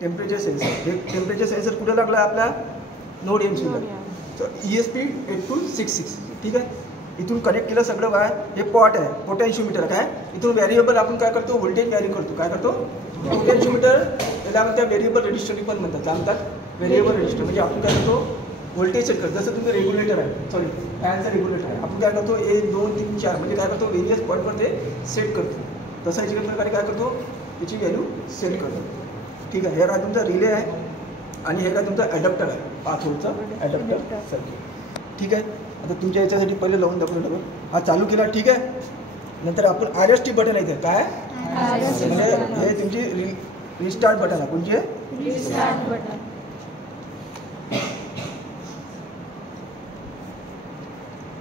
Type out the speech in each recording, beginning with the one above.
Temperature sensor. हे temperature sensor कुठे लागला आपला नोड एमसीला. तर ESP8266. ठीक आहे. इथून कनेक्ट केलं सगळं काय. हे पॉट आहे, पोटेन्शियोमीटर काय. इथून व्हेरिएबल आपण काय करतो, व्होल्टेज व्हॅरी करतो. काय करतो, पोटेन्शियोमीटर. त्याला म्हणतात व्हेरिएबल रजिस्टर पण म्हणतात. काय म्हणतात, व्हेरिएबल रजिस्टर. म्हणजे आपण काय करतो, व्होल्टेज सेट करतो. जसं तुम्ही रेग्युलेटर आहे, सॉरी फॅनचा रेग्युलेटर आहे, आपण काय करतो 1 2 3 4 म्हणजे काय करतो, व्हेरियस पॉईंटवर ते सेट करतो. तसं याच्या प्रकारे काय करतो, त्याची व्हॅल्यू सेट करतो. ठीक आहे. हे काय तुमचा रिले आहे आणि हे काय तुमचा ॲडॅप्टर आहे, 5 व्होल्टचा ॲडॅप्टर सर्किट. ठीक आहे. आता तुमच्या याच्यासाठी पहिले लावून दाखवलं. हा चालू केला. ठीक आहे. नंतर आपण RST बटन आहे, काय म्हणजे हे तुमची रिस्टार्ट बटन आहे. कोणचे रिस्टार्ट बटन.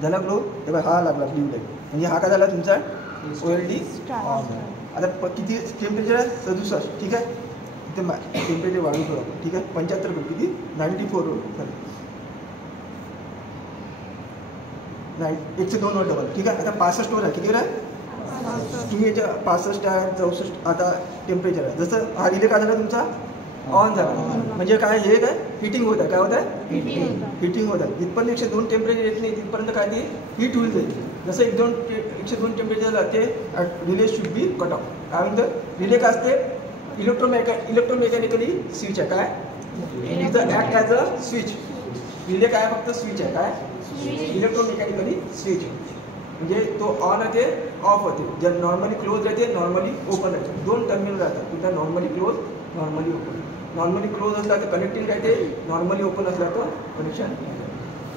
झाला ग्लो. तेव्हा हा लागला ब्ल्यू लाईट, म्हणजे हा काय झाला तुमचा OLD ऑन. आता किती टेम्परेचर आहे, 67. ठीक आहे. इथे टेम्परेचर वाढवून करू आपण. ठीक आहे. 75 करू. किती 94 सॉरी 102 वर डबल. ठीक आहे. आता 65 वर आहे. किती वर आहे तुम्ही याच्या 65 आहे 64. आता टेम्परेचर आहे. जसं हा रिले काय झाला तुमचा ऑन झाला, म्हणजे काय हे काय हिटिंग होत आहे. काय होत आहे, हिटिंग होत आहे. जिथपर्यंत 102 टेम्परेचर येत नाही तिथपर्यंत काय ते हीट होईल जाईल. जसं 102 टेम्परेचर जाते relay should be cut off. काय म्हणतं, रिले काय असते, इलेक्ट्रोमेकॅनिकली स्विच आहे. काय is act as a switch. Relay काय फक्त स्विच आहे. काय इलेक्ट्रोमेकॅनिकली स्विच, म्हणजे तो ऑन होते ऑफ होते. जर नॉर्मली क्लोज राहते, नॉर्मली ओपन राहते. 2 टर्मिनल राहतात तुमचा, normally close, normally open. Normally close असला तर कनेक्टिंग राहते, नॉर्मली ओपन असला तर कनेक्शन.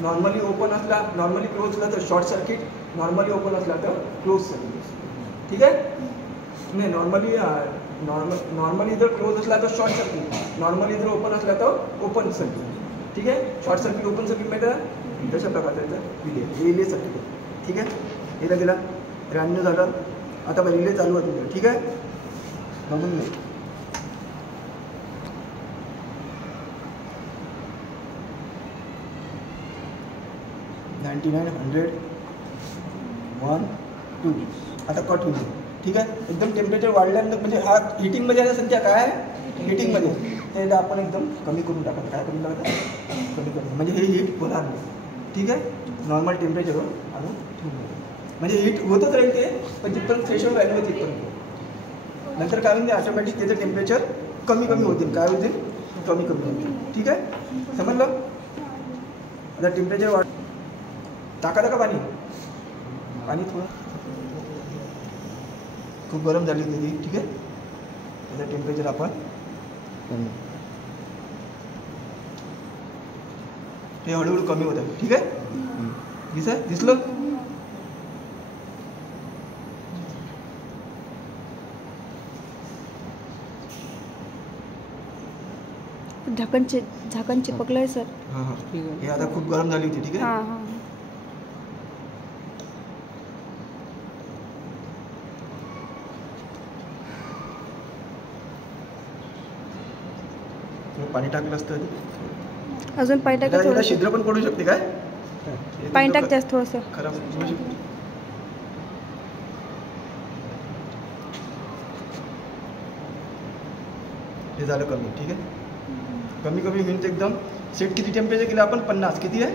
नॉर्मली ओपन असला, नॉर्मली क्लोज असला तर शॉर्ट सर्किट, नॉर्मली ओपन असला तर क्लोज सर्किट. ठीक आहे. नाही नॉर्मली जर क्लोज असला तर शॉर्ट सर्किट, नॉर्मली जर ओपन असला तर ओपन सर्किट. ठीक आहे. शॉर्ट सर्किट ओपन सर्किट माहिती तशा प्रकारचा रिले सर्किट आहे. ठीक आहे. हे गेला 93 झालं. आता रिले चालू आहे तुमचं. ठीक आहे. बघून घे. $99 $100 1 2. आता कट होईल. ठीक आहे. एकदम टेम्परेचर वाढल्यानंतर म्हणजे हा हिटिंगमध्ये आहे संख्या. काय हिटिंगमध्ये, त्याला आपण एकदम कमी करून टाकायचं. काय करून टाकायचं, कमी करून, म्हणजे हे हीट होणार नाही. ठीक आहे. नॉर्मल टेम्परेचरवर आणून ठेवून, म्हणजे हीट होतच राहील ते, पण जिथपर्यंत थ्रेशोल्ड व्हॅल्यू होती तिथपर्यंत. नंतर काय म्हणजे ऑटोमॅटिक त्याचं टेम्परेचर कमी कमी होतील. काय होतील, कमी कमी होतील. ठीक आहे. समजलं. आता टेम्परेचर वाढ टाका का पाणी थोडं खूप गरम झाली होती. ठीक आहे. त्याचं टेम्परेचर आपण हे हळूहळू कमी होत आहे. ठीक आहे. दिसलं. झाकण चिपकलंय सर. हां हां. हे आता खूप गरम झाली होती. ठीक आहे. पाणी टाकलं असतं, अजून पाणी टाकायचं. छिद्र पण पडू शकते. काय पाणी टाक जास्त थोडंसं खराब होऊ शकते. हे झालं कमी. ठीक आहे. कमी कमी होईल एकदम सेट. किती टेम्परेचर केलं आपण, 50. किती आहे